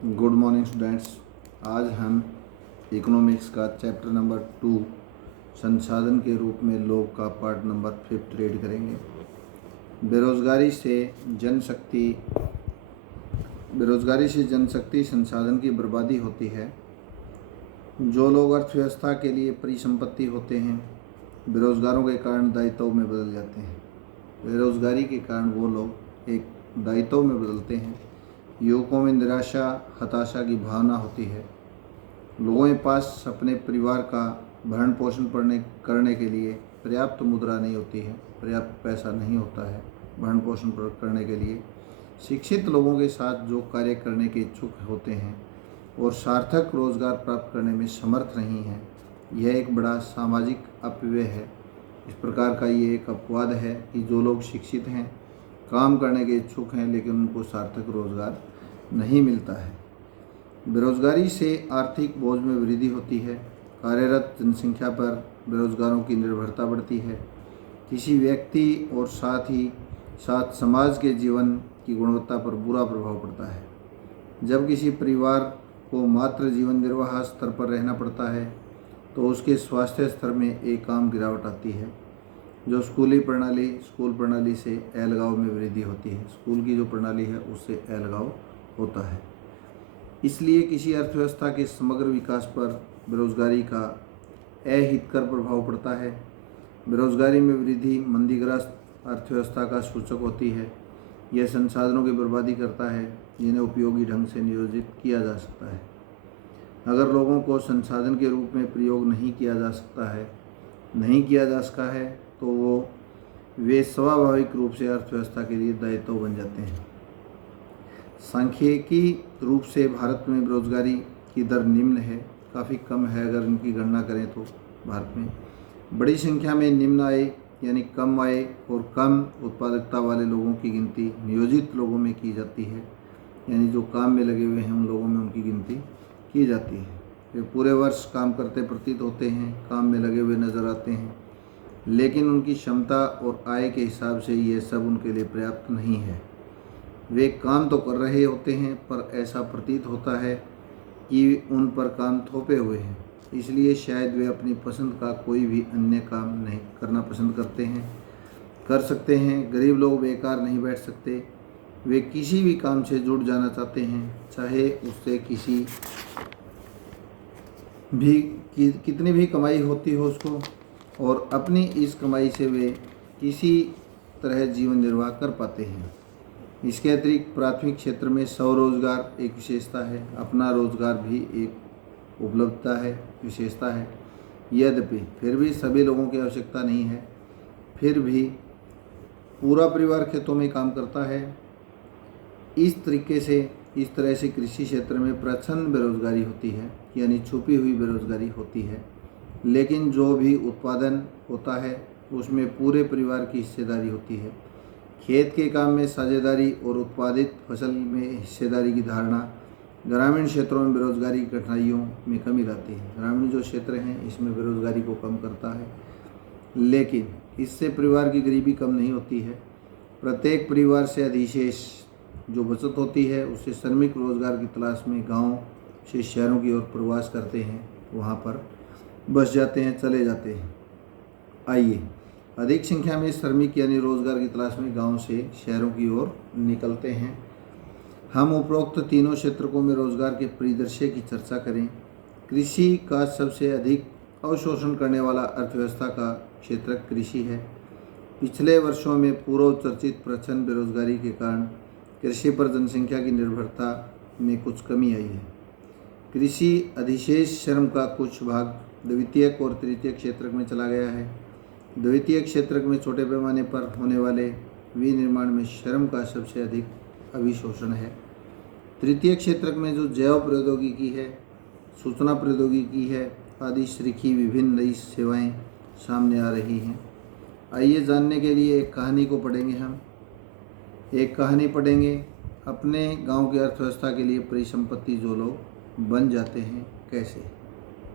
Good morning students. आज हम economics का चैप्टर नंबर 2 संसाधन के रूप में लोग का पार्ट नंबर 5 रीड करेंगे। बेरोजगारी से जनशक्ति संसाधन की बर्बादी होती है। जो लोग अर्थव्यवस्था के लिए परिसंपत्ति होते हैं, बेरोजगारों के कारण दायित्वों में बदल जाते हैं। बेरोजगारी के कारण वो लोग एक दायित्व में बदलते हैं। युवकों में निराशा, हताशा की भावना होती है। लोगों के पास अपने परिवार का भरण पोषण करने के लिए पर्याप्त मुद्रा नहीं होती है, पर्याप्त पैसा नहीं होता है भरण पोषण करने के लिए। शिक्षित लोगों के साथ जो कार्य करने के इच्छुक होते हैं और सार्थक रोजगार प्राप्त करने में समर्थ नहीं हैं, यह एक बड़ा सामाजिक अपव्यय है। इस प्रकार का ये एक अपवाद है कि जो लोग शिक्षित हैं, काम करने के इच्छुक हैं, लेकिन उनको सार्थक रोजगार नहीं मिलता है। बेरोजगारी से आर्थिक बोझ में वृद्धि होती है। कार्यरत जनसंख्या पर बेरोजगारों की निर्भरता बढ़ती है। किसी व्यक्ति और साथ ही साथ समाज के जीवन की गुणवत्ता पर बुरा प्रभाव पड़ता है। जब किसी परिवार को मात्र जीवन निर्वाह स्तर पर रहना पड़ता है तो उसके स्वास्थ्य स्तर में एक आम गिरावट आती है। जो स्कूल प्रणाली से अलगाव में वृद्धि होती है। स्कूल की जो प्रणाली है उससे अलगाव होता है। इसलिए किसी अर्थव्यवस्था के समग्र विकास पर बेरोजगारी का अहितकर प्रभाव पड़ता है। बेरोजगारी में वृद्धि मंदीग्रस्त अर्थव्यवस्था का सूचक होती है। यह संसाधनों की बर्बादी करता है जिन्हें उपयोगी ढंग से नियोजित किया जा सकता है। अगर लोगों को संसाधन के रूप में प्रयोग नहीं किया जा सका है तो वे स्वाभाविक रूप से अर्थव्यवस्था के लिए दायित्व बन जाते हैं। सांख्यिकी रूप से भारत में बेरोजगारी की दर निम्न है, काफ़ी कम है। अगर इनकी गणना करें तो भारत में बड़ी संख्या में निम्न आय यानी कम आय और कम उत्पादकता वाले लोगों की गिनती नियोजित लोगों में की जाती है, यानी जो काम में लगे हुए हैं उन लोगों में उनकी गिनती की जाती है। वे पूरे वर्ष काम करते प्रतीत होते हैं, काम में लगे हुए नज़र आते हैं, लेकिन उनकी क्षमता और आय के हिसाब से ये सब उनके लिए पर्याप्त नहीं है। वे काम तो कर रहे होते हैं पर ऐसा प्रतीत होता है कि उन पर काम थोपे हुए हैं। इसलिए शायद वे अपनी पसंद का कोई भी अन्य काम नहीं करना पसंद कर सकते हैं। गरीब लोग बेकार नहीं बैठ सकते। वे किसी भी काम से जुड़ जाना चाहते हैं, चाहे उससे कितनी भी कमाई होती हो उसको, और अपनी इस कमाई से वे किसी तरह जीवन निर्वाह कर पाते हैं। इसके अतिरिक्त प्राथमिक क्षेत्र में स्वरोजगार एक विशेषता है। अपना रोजगार भी एक उपलब्धता है, विशेषता है। यद्यपि फिर भी सभी लोगों की आवश्यकता नहीं है। फिर भी पूरा परिवार खेतों में काम करता है। इस तरह से कृषि क्षेत्र में प्रच्छन्न बेरोजगारी होती है, यानी छुपी हुई बेरोजगारी होती है। लेकिन जो भी उत्पादन होता है उसमें पूरे परिवार की हिस्सेदारी होती है। खेत के काम में साझेदारी और उत्पादित फसल में हिस्सेदारी की धारणा ग्रामीण क्षेत्रों में बेरोजगारी की कठिनाइयों में कमी लाती है। ग्रामीण जो क्षेत्र हैं इसमें बेरोजगारी को कम करता है, लेकिन इससे परिवार की गरीबी कम नहीं होती है। प्रत्येक परिवार से अधिशेष जो बचत होती है उससे श्रमिक रोजगार की तलाश में गाँव से शहरों की ओर प्रवास करते हैं, वहाँ पर बस जाते हैं, चले जाते हैं। आइए, अधिक संख्या में श्रमिक यानी रोजगार की तलाश में गांव से शहरों की ओर निकलते हैं। हम उपरोक्त तीनों क्षेत्रों में रोजगार के परिदृश्य की चर्चा करें। कृषि का सबसे अधिक अवशोषण करने वाला अर्थव्यवस्था का क्षेत्र कृषि है। पिछले वर्षों में पूर्व चर्चित प्रचंड बेरोजगारी के कारण कृषि पर जनसंख्या की निर्भरता में कुछ कमी आई है। कृषि अधिशेष श्रम का कुछ भाग द्वितीयक और तृतीयक क्षेत्र में चला गया है। द्वितीय क्षेत्र में छोटे पैमाने पर होने वाले विनिर्माण में श्रम का सबसे अधिक अभिशोषण है। तृतीय क्षेत्र में जो जैव प्रौद्योगिकी है, सूचना प्रौद्योगिकी है आदि श्रीखी विभिन्न नई सेवाएं सामने आ रही हैं। आइए जानने के लिए एक कहानी को पढ़ेंगे। हम एक कहानी पढ़ेंगे अपने गांव की अर्थव्यवस्था के लिए परिसंपत्ति जो लोग बन जाते हैं कैसे।